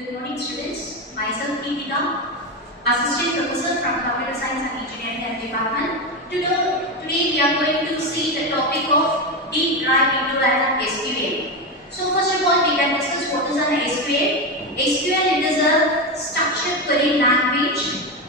Good morning students, myself Keerthika, Assistant Professor from Computer Science and Engineering Department. Today we are going to see the topic of deep dive into an SQL. So first of all we can discuss what is an SQL. SQL it is a structured query language.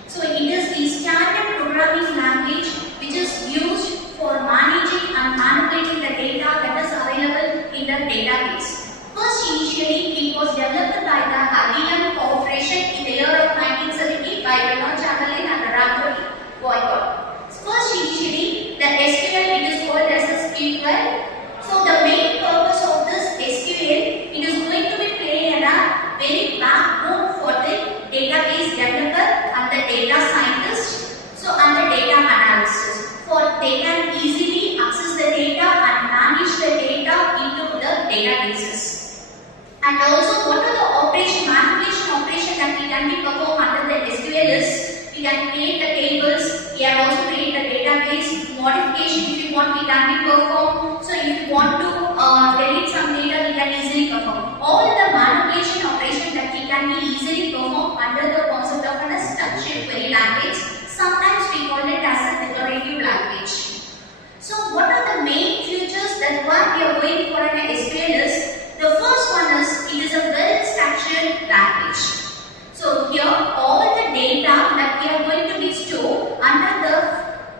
So it is the standard programming language which is used for managing and manipulating the data that is available in the database. First, initially, it was developed by the IBM Corporation in the year of 1970 by Bernard Chamberlain and Robert Boycott. First, initially, the SQL it is called as a SQL. So, the main purpose of this SQL, it is going to be playing a very backbone for the database developer and the data scientist. So, and the data analysis. For they can easily access the data and manage the data into the databases. And also, what are the manipulation operation that we can be performed under the SQL is, we can create the tables, we can also create the database, modification if you want we can be performed. So if you want to delete some data, we can easily perform. All the manipulation operation that we can be easily performed under the concept of a structured query language. Sometimes we call it as a declarative language. So what are the main features that what we are going for an SQL is? The first one is, it is a well-structured language. So here, all the data that we are going to be stored under the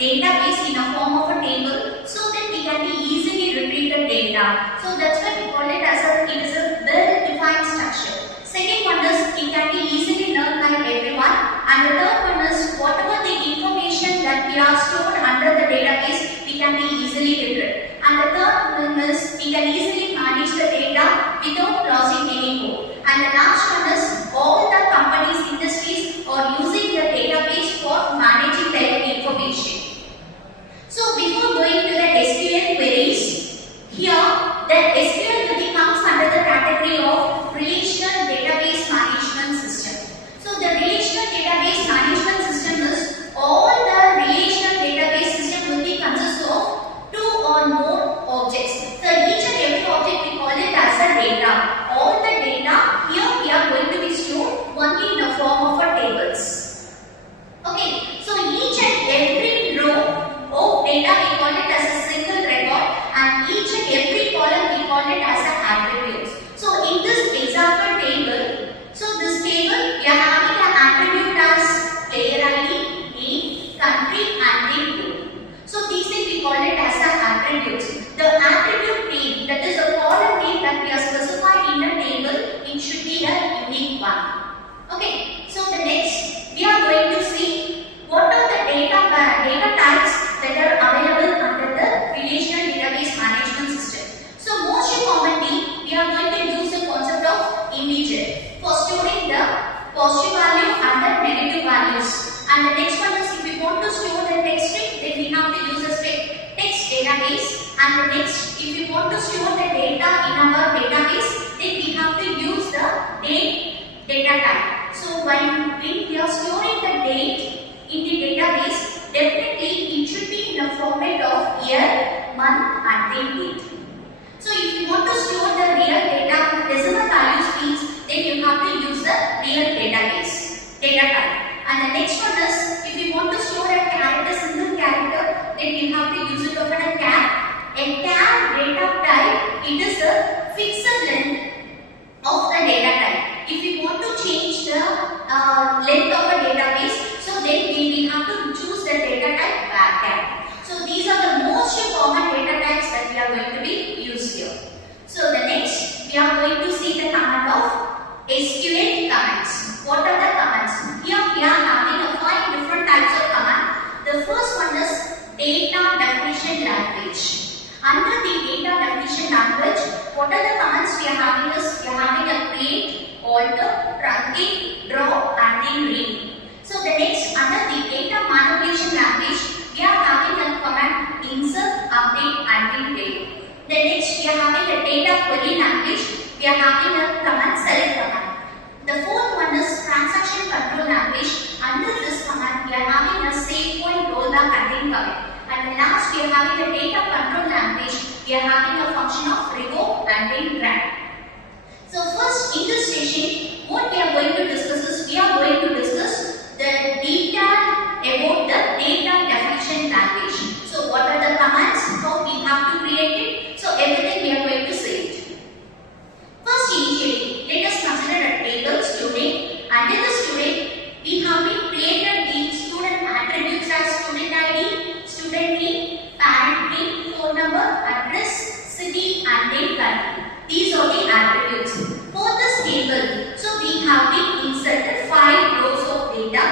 database in a form of a table, so that we can be easily retrieve the data. So that's why we call it as it is a well-defined structure. Second one is, it can be easily learned by everyone. And the third one is, whatever the information that we are stored under the database, we can be easily retrieved. And the third one is, we can easily manage the data without losing any code. And the last one is, all the companies, industries are using the database for managing their information. So before going to the SQL queries, here the SQL comes under the category of relational database management system. So the relational database management system is, all the relational database system will be consist of two or more objects. So each and every object we call it as a data. All the data here we are going to be stored only in the form of a tables. Okay, so each and every row of data we call it as a single record, and each and every column we call it as an attribute. So in this example table, so this table we are having an attribute as player ID, name, country and name. So these things we call it as an attributes. The attribute name, that is a column name that we are specified in the table, it should be a unique one. Okay, so the next we are going to see what are the data types that are available under the relational database management system. So most commonly we are going to use the concept of integer for storing the positive value and the negative values. And the next one is, if we want to store the text string, then we have to use a text database. And the next, if we want to store the data in our database, then we have to use the date data type. So when we are storing the date in the database, definitely it should be in the format of year, month and date. So if you want to store the real data, decimal values means, then you have to use the real database data type. And the next one is, if you want to store a character, single character, then you have to use it of a char. A char data type, it is a fixed length of the data type. If you want to change the length of a database, so then we have to choose the data type char. So these are the most common data types that we are going to be used here. So the next, we are going to see the command of SQL commands. What are the commands? Here we are having 5 different types of commands. The first one is data definition language. Under the data definition language, what are the commands we are having is, we are having a create, alter, truncate, draw and then read. So the next, under the data manipulation language, we are having a command insert, update and then read. The next, we are having a data query language, we are having a command select command. The fourth one is transaction control language. Under this command, we are having a save point, rollback and then commit. And the last, we are having a data control language. We are having a function of revoke and then grant. So first in this session, what we are going to discuss is we are going to discuss the data about the data definition language. So what are the commands? How we have to create it? So everything we are going to say it. First, initially, let us consider a table student. Under the student, we have been created the student attributes as student ID, student name, parent name, phone number, address, city, and date country. These are the attributes. For this table, so we have been inserted 5 rows of data.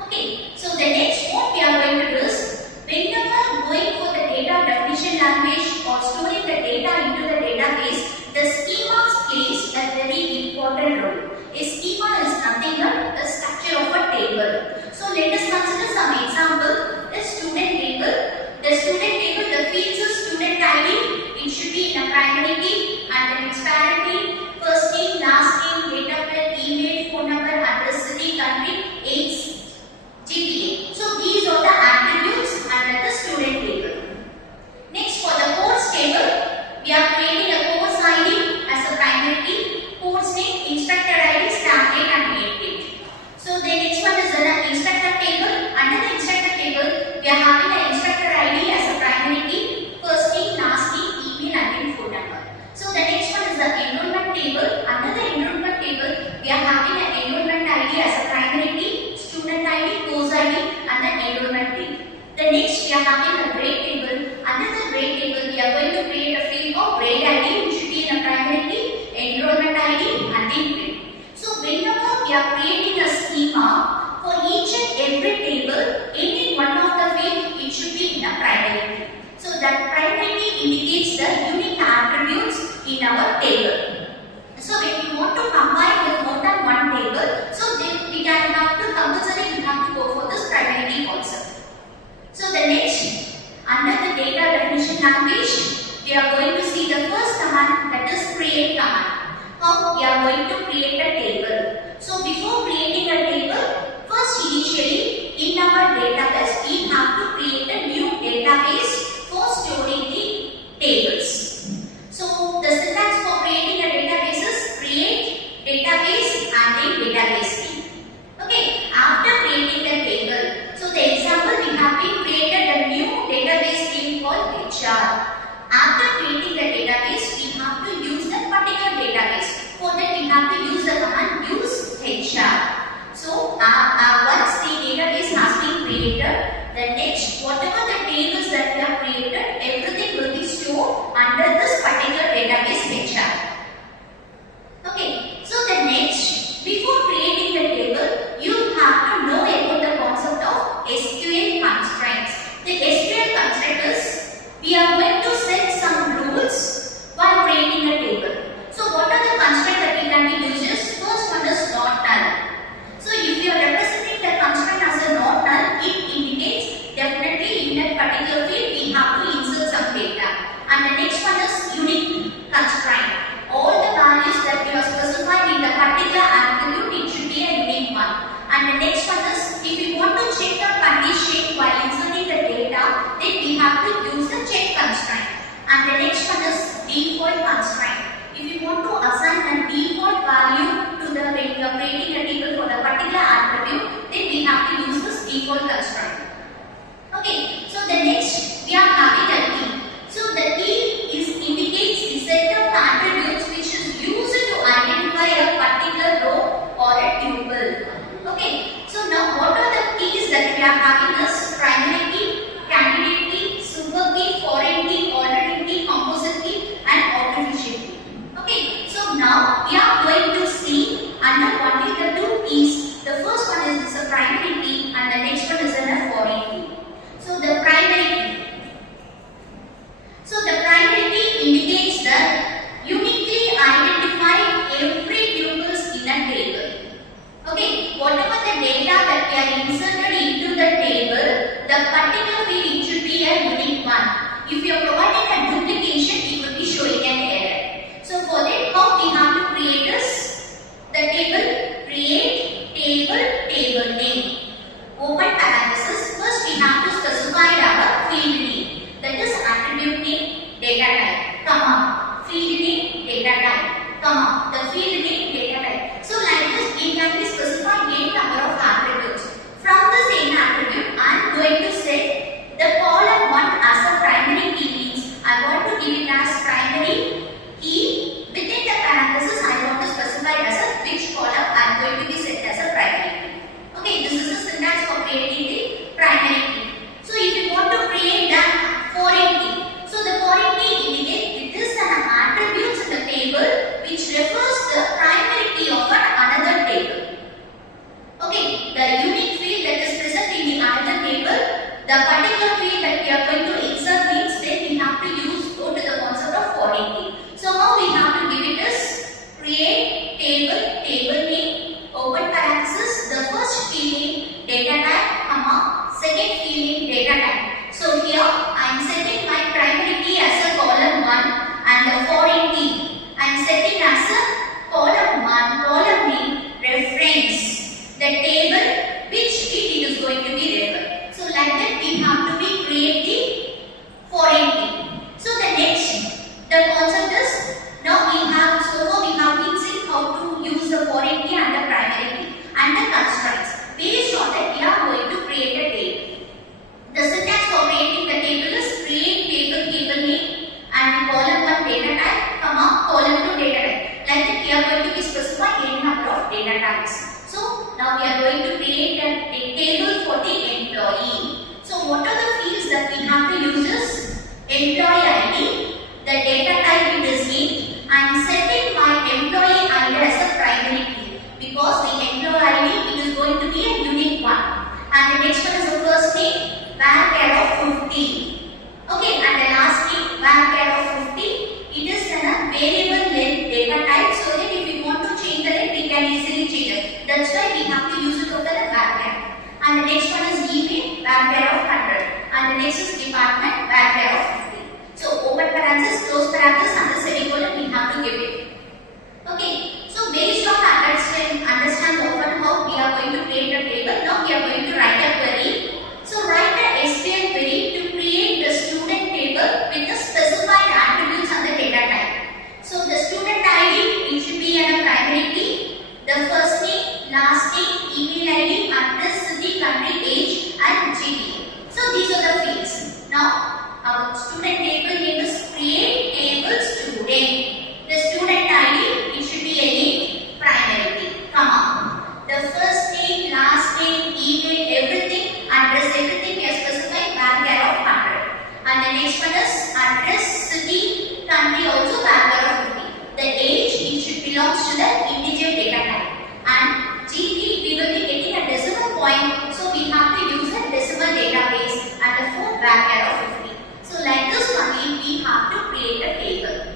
Okay. So the next what we are going to do is whenever going for the data definition language or storing the data into the database, the schema plays a very important role. A schema is nothing but the structure of a table. So let us consider some example. A student table. The student table, the fields is student ID. It should be in a primary key and then its parent name, first name, last name, date of birth, email, phone number, address, city, country, age, GPA. So these are the attributes under the student table. Next, for the course table, we are creating a course ID as a primary key, course name, instructor ID, stamp date and date date. So the next one is the instructor table. Under the instructor table, we are having an instructor ID as a primary key, first name, last name, email and then phone number. So the next one is the enrollment table. Under the enrollment table, we are having an enrollment ID as a primary key, student ID, course ID and the enrollment date. The next we are having a grade table. Under the grade table, we are going to create a field of grade ID, which should be in a primary key, enrollment ID and then grade. So whenever we are creating a schema for each and every table, any one of the field it should be in a primary key. So that primary key indicates the unique attributes in our table. So when you want to combine with more than one table, so then we can have to compulsory we have to go for this primary key concept. So the next, under the data definition language, we are going to see the first command, that is create command. How we are going to create a table. So before creating a table, first initially in our database we have to create a new database for storing the tables. So the syntax for creating a database is create database and then database name. Okay, after creating the table, so the example we have been created a new database name called HR. After creating the database, we have to use that particular database. For that, we have to use the command use HR. So once the database has been created, the next whatever the tables that we have created, everything will be stored under this particular database HR. Okay, so the next, before creating the the table which it is going to be referred. So like that we have to be create the foreign key. So the next, the concept is, now we have been seeing how to use the foreign key and the primary key and the constraints. Based on that, we are going to create a table. The syntax for creating the table is create table name and column 1 data type, column 2 data type. Like that we are going to be specifying any number of data types. So now we are going to create a table for the employee. So what are the fields that we have to use is employee ID, the data type it is name. I am setting my employee ID as a primary key because the employee ID it is going to be a unique one. And the next one is the first name var of 50. Okay, and the last name var of 50. It is a variable length data type, so that if we want to change the length, we can easily change it. That's why we have to use it over the var. And the next one is email var of 100. And the next is department var of 50. So open parenthesis, close parenthesis, and the semicolon we have to give it. Okay, so based on understand often how we are going to create a table. Now we are going to write a query. So write a SQL query to create the student table with the specified attributes and the data type. So the student ID it should be a primary key, the first name, last name, email ID, address, city, country, age, and GD. So these are the fields. Now our student table name is create table student. The student ID it should be any primary key, the first name, last name, email, everything, address, everything we are specifying var of 100. And the next one is address, city, country also var of 50. The age it should belongs to the integer data type. And GD we will be getting a decimal point, so we have to use a decimal database and the fourth var of 50. So like this only we have to create a table.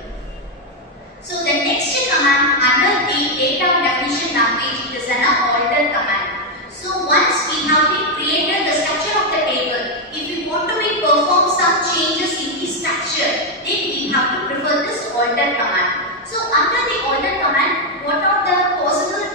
So the next command under the data definition language is an alter command. So once we have created the structure of the table, if we want to perform some changes in the structure, then we have to prefer this alter command. So under the alter command, what are the possible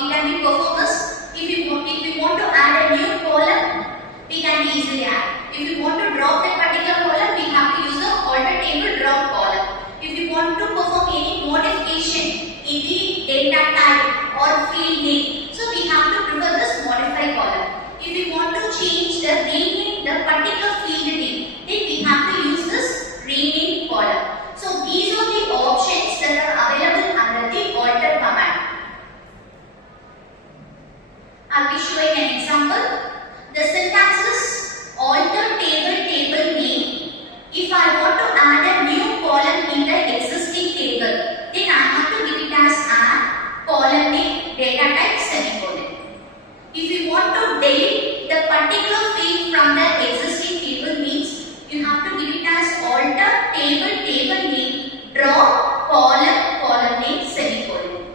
we can be performed? If we want to add a new column, we can easily add. If we want to drop that particular column, we have to use the alter table drop column. If you want to perform any modification in the data type or field name, so we have to prefer this modify column. If we want to change the rename the particular field name, then we have to use this rename column. So these are the options that are available under the alter command. I'll be showing an example. The syntax is alter table name. If I want to add a new column in the existing table, then I have to give it as add column name data type semicolon. If you want to delete the particular field from the existing table means you have to give it as alter table name drop column name semicolon.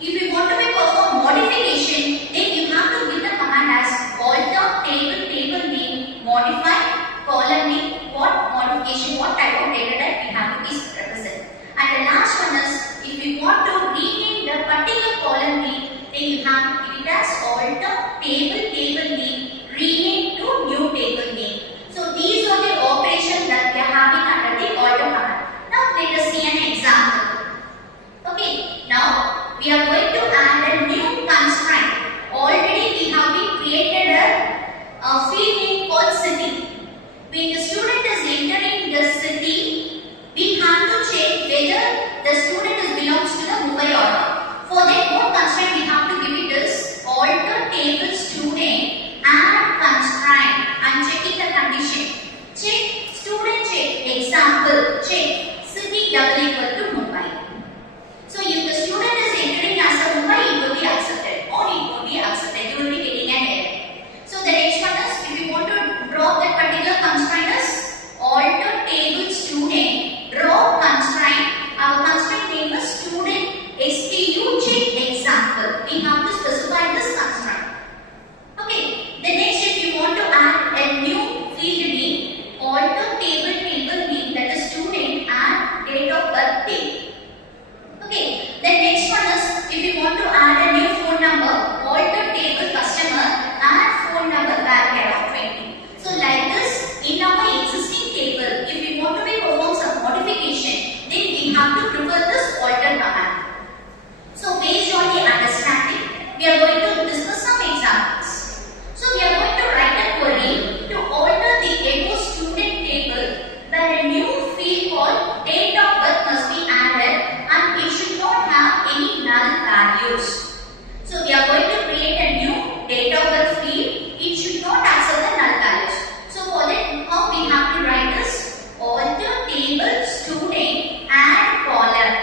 If you want to perform modification, then you have to give the command as alter table name modify column name what modification, what type of data type we have to be represent. And the last one is if you want to rename the particular column name, then you have to give it as alter table name rename to new table name. So these are the operations that we are having under the alter command. Now let us see an example. Okay, now we are going to add a new constraint. Already we have been created a field name called city. When the student is entering the city, we have to check whether the student belongs to the Mumbai or not. For that, what constraint we have to give it is alter table student add constraint and checking the condition. Check student check example check city double equal to Mumbai. So if the student is entering as a Mumbai, it will be accepted or it will be accepted. You will be getting an error. So the next one is if you want to drop that particular constraint is alter table student drop constraint. Our constraint name is student STU check example. We have to specify this constraint. Okay. The next if you want to add a new field name alter table name that is student and date of birth date. Okay. The next one is if you want to add a new phone number alter values. So we are going to create a new date of birth field. It should not accept the null values. So for that, how we have to write this? Alter table student and column.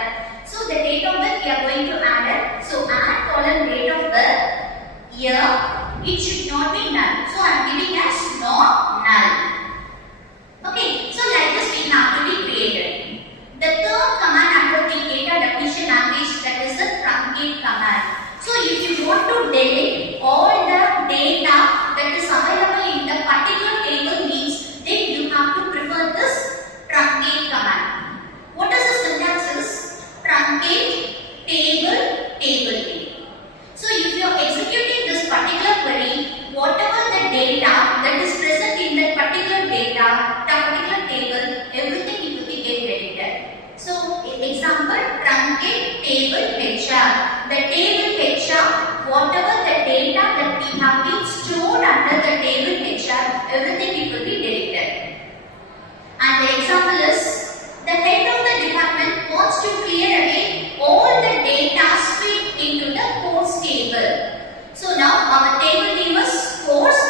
So the date of birth we are going to add it. So add column date of birth, year. It should not be null. So I am giving as not null. Okay, so like this we have to be created. The third command under the data definition language, that is the truncate command. So if you want to delete all the data that is available in the particular table means, then you have to prefer this truncate command. What is the syntax is? Truncate table name. So if you are executing this particular query, whatever the data that is present in that particular table, everything it will be get deleted. So example, truncate table HR. The table HR, whatever the data that we have been stored under the table HR, everything it will be deleted. And the example is, the head of the department wants to clear away all the data streamed into the course table. So now our table name is course.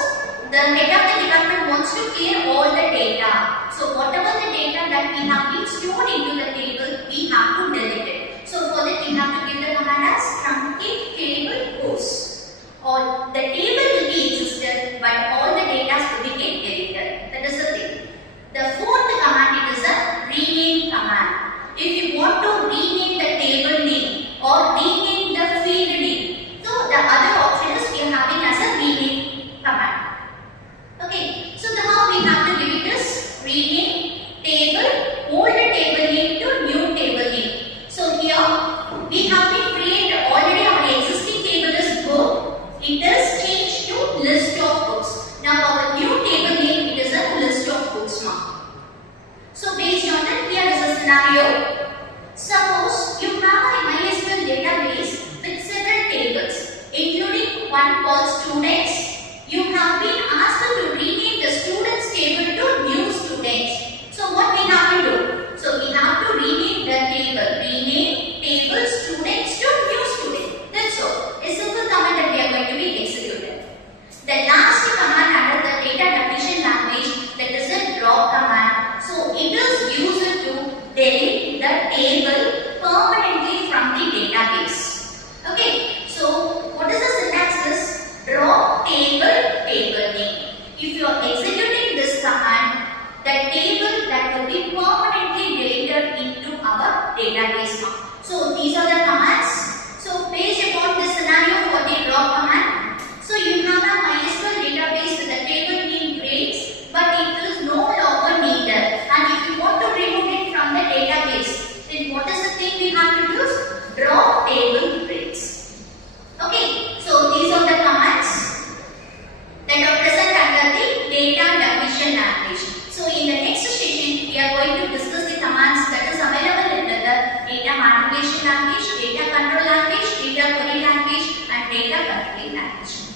The head of the department wants to clear all the data. So whatever the data that we have been stored into the table, we have to delete it. So for that we have to give the command as truncate table course. All the table will be existed, but all the data will be get deleted. That is the thing. The fourth command is a rename command. If you want to rename the table name or rename the field name, so the other option is we are having as a rename command. Okay, so the how we have to give it is rename table, old table name to new table name. So here we have been created already our existing table is book. It is changed to list of books. Now our new table name, it is a list of books now. So based on that, here is a scenario. Suppose you have a MySQL database with several tables, including one called students. You have been asked to rename the students table to new students. So what we have to do? So we have to rename the table. Rename table students to new students. That's all. A simple command that we are going to be executed. The last command under the data definition language, that is the drop command. So it is used to delete the table permanently from the database. Okay. So what is the syntax is? Drop table name. If you are executing this command, the table that will be permanently deleted into our database now. So these are the commands. So based upon this scenario for the drop command, so you have a MySQL database with the table name grades, but it is no longer needed. And if you want to remove it from the database, then what is the thing we have to use? Drop table grades. Okay, so these are the commands that are present under the data definition language. So in the next session, we are going to discuss the commands that is available in the data manipulation language, data control language, data query language, and data controlling language.